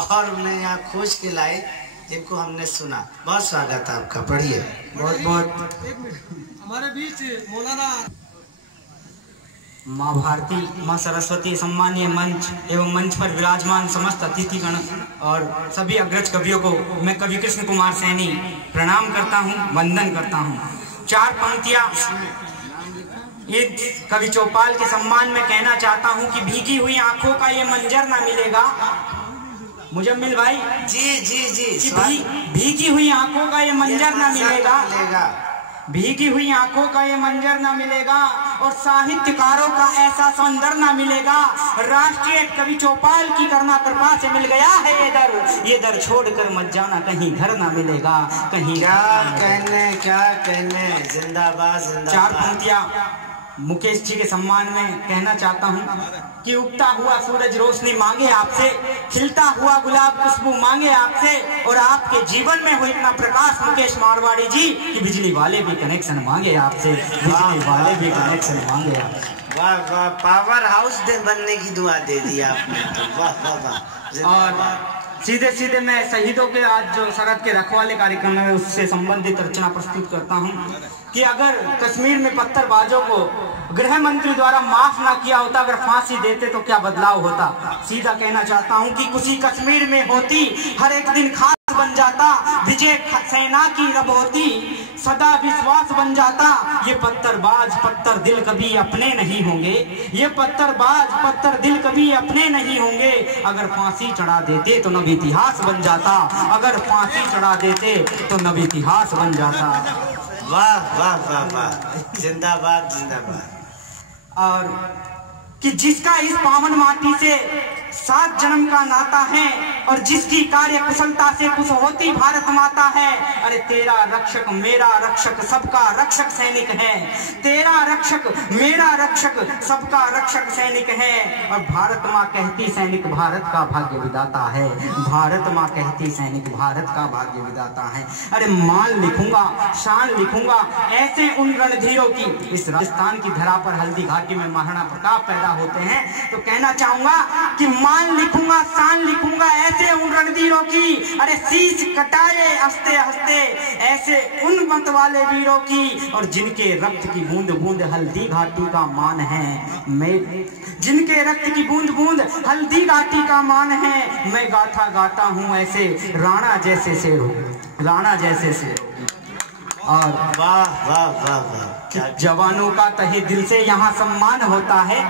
और उन्हें यहाँ खोज के लाए जिनको हमने सुना। बहुत स्वागत है आपका, पढ़िए। बहुत बहुत हमारे बीच मौलाना माँ भारती, माँ सरस्वती, सम्मानीय मंच एवं मंच पर विराजमान समस्त अतिथिगण और सभी अग्रज कवियों को मैं कवि कृष्ण कुमार सैनी प्रणाम करता हूँ, वंदन करता हूँ। चार पंक्तियाँ इस कवि चौपाल के सम्मान में कहना चाहता हूँ कि भीगी हुई आंखों का ये मंजर ना मिलेगा। मुजम्मिल भाई जी जी जी, भीगी हुई आंखों का ये मंजर ना मिलेगा, भीगी हुई आंखों का ये मंजर ना मिलेगा और साहित्यकारों का ऐसा सौंदर्य ना मिलेगा। राष्ट्रीय कवि चौपाल की करुणा कृपा से मिल गया है ये दर छोड़कर मत जाना, कहीं घर ना मिलेगा, कहीं। क्या कहने, जिंदाबाद जिंदाबाद। चार पंक्तियां मुकेश जी के सम्मान में कहना चाहता हूँ कि उगता हुआ सूरज रोशनी मांगे आपसे, खिलता हुआ गुलाब खुशबू मांगे आपसे, और आपके जीवन में हो इतना प्रकाश मुकेश मारवाड़ी जी कि बिजली वाले भी कनेक्शन मांगे आपसे, बिजली वाले भी कनेक्शन मांगे आपसे। वाह वाह, पावर हाउस बनने की दुआ दे दी आपने तो, वाह वाह वाह। और सीधे सीधे मैं शहीदों के आज जो सरहद के रखवाले कार्यक्रम है उससे संबंधित रचना प्रस्तुत करता हूं कि अगर कश्मीर में पत्थरबाजों को गृह मंत्री द्वारा माफ ना किया होता, अगर फांसी देते तो क्या बदलाव होता। सीधा कहना चाहता हूं कि खुशी कश्मीर में होती, हर एक दिन खास बन जाता, विजय सेना की रब होती, सदा विश्वास बन जाता। ये पत्थरबाज पत्थर दिल कभी अपने नहीं होंगे, ये पत्थरबाज पत्थर दिल कभी अपने नहीं होंगे। अगर फांसी चढ़ा देते तो नव इतिहास बन जाता, अगर फांसी चढ़ा देते तो नव इतिहास बन जाता। वाह वाह वाह वाह, जिंदाबाद जिंदाबाद। और कि जिसका इस पावन माटी से 7 जन्म का नाता है और जिसकी कार्य कुशलता से कुछ होती भारत माता है। अरे तेरा रक्षक मेरा रक्षक सबका रक्षक सैनिक है, तेरा रक्षक मेरा रक्षक सबका रक्षक सैनिक है। और भारत माँ कहती सैनिक भारत का भाग्य विधाता है, भारत माँ कहती सैनिक भारत का भाग्य विधाता है। अरे मान लिखूंगा, शान लिखूंगा ऐसे उन रणधीरों की। इस राजस्थान की धरा पर हल्दी घाटी में महाराणा प्रताप पैदा होते हैं, तो कहना चाहूंगा कि मान लिखूंगा, शान लिखूंगा ऐसे उन रणधीरों की। अरे शीश कटाए हंसते हंसते ऐसे उन मत वाले वीरों की, और जिनके रक्त की बूंद बूंद हल्दी घाटी का मान है। मैं जिनके रक्त की बूंद बूंद हल्दी घाटी का मान है, मैं गाथा गाता हूँ ऐसे राणा जैसे शेरों, राणा जैसे शेरों। और वाह वाह वाह वाह, जवानों का तहे दिल से यहाँ सम्मान होता है,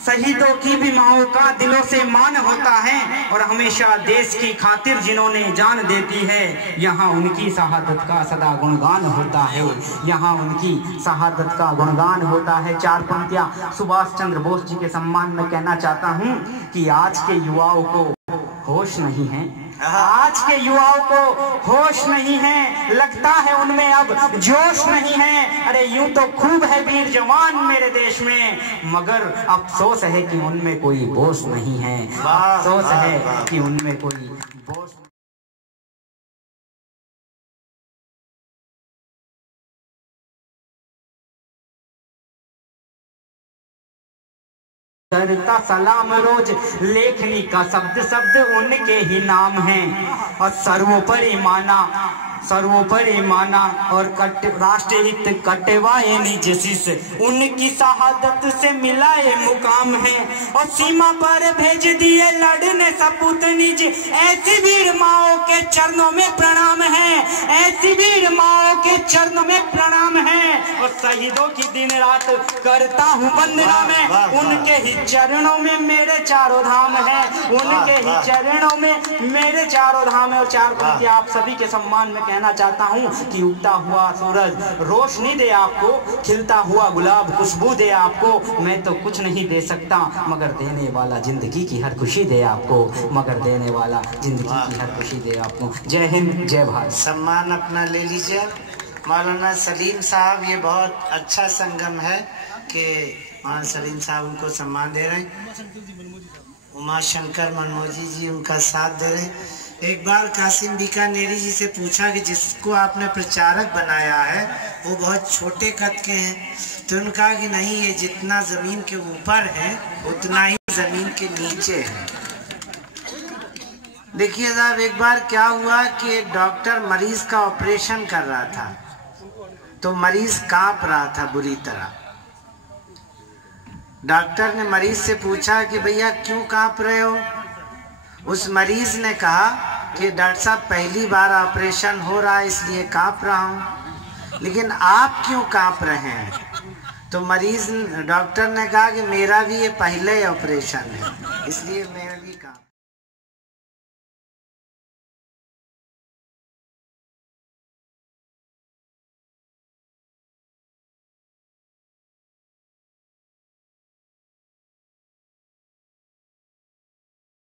शहीदों की भी माओं का दिलों से मान होता है, और हमेशा देश की खातिर जिन्होंने जान देती है, यहाँ उनकी शहादत का सदा गुणगान होता है, यहाँ उनकी शहादत का गुणगान होता है। चार पंक्तियां सुभाष चंद्र बोस जी के सम्मान में कहना चाहता हूँ कि आज के युवाओं को होश नहीं है, आज के युवाओं को होश नहीं है, लगता है उनमें अब जोश नहीं है। अरे यूं तो खूब है वीर जवान मेरे देश में, मगर अफसोस है कि उनमें कोई होश नहीं है, अफसोस है कि उनमें कोई होश। करता सलाम रोज लेखनी का शब्द शब्द उनके ही नाम है, और सर्वोपरि माना सर्वोपरि माना और राष्ट्रहित कटवाए निज शीश, उनकी शहादत से मिला ये मुकाम है। और सीमा पर भेज दिए लड़ने सपूत निज, ऐसी वीर माओ के चरणों में प्रणाम है, ऐसी वीर माओ के चरणों में प्रणाम है। और शहीदों की दिन रात करता हूँ वंदना में, उनके ही चरणों में मेरे चारों धाम है, उनके ही चरणों में मेरे चारों धाम है। और चार पंक्तियां आप सभी के सम्मान में कहना चाहता हूँ कि उगता हुआ सूरज रोशनी दे आपको, खिलता हुआ गुलाब खुशबू दे आपको, मैं तो कुछ नहीं दे सकता मगर देने वाला जिंदगी की हर खुशी दे आपको, मगर देने वाला जिंदगी की हर खुशी दे आपको। जय हिंद, जय भारत। सम्मान अपना ले लीजिए मौलाना सलीम साहब। ये बहुत अच्छा संगम है कि मौलाना सलीम साहब उनको सम्मान दे रहे हैं, उमा शंकर मनमोजी जी उनका साथ दे रहे हैं। एक बार कासिम बीकानेरी जी से पूछा कि जिसको आपने प्रचारक बनाया है वो बहुत छोटे कद के हैं, तो उन्होंने कहा कि नहीं, ये जितना जमीन के ऊपर है उतना ही जमीन के नीचे है। देखिए साहब, एक बार क्या हुआ कि एक डॉक्टर मरीज का ऑपरेशन कर रहा था, तो मरीज कांप रहा था बुरी तरह। डॉक्टर ने मरीज से पूछा कि भैया क्यों कांप रहे हो? उस मरीज ने कहा कि डॉक्टर साहब पहली बार ऑपरेशन हो रहा है इसलिए कांप रहा हूँ। लेकिन आप क्यों कांप रहे हैं? तो मरीज डॉक्टर ने कहा कि मेरा भी ये पहले ऑपरेशन है इसलिए मैं भी कांप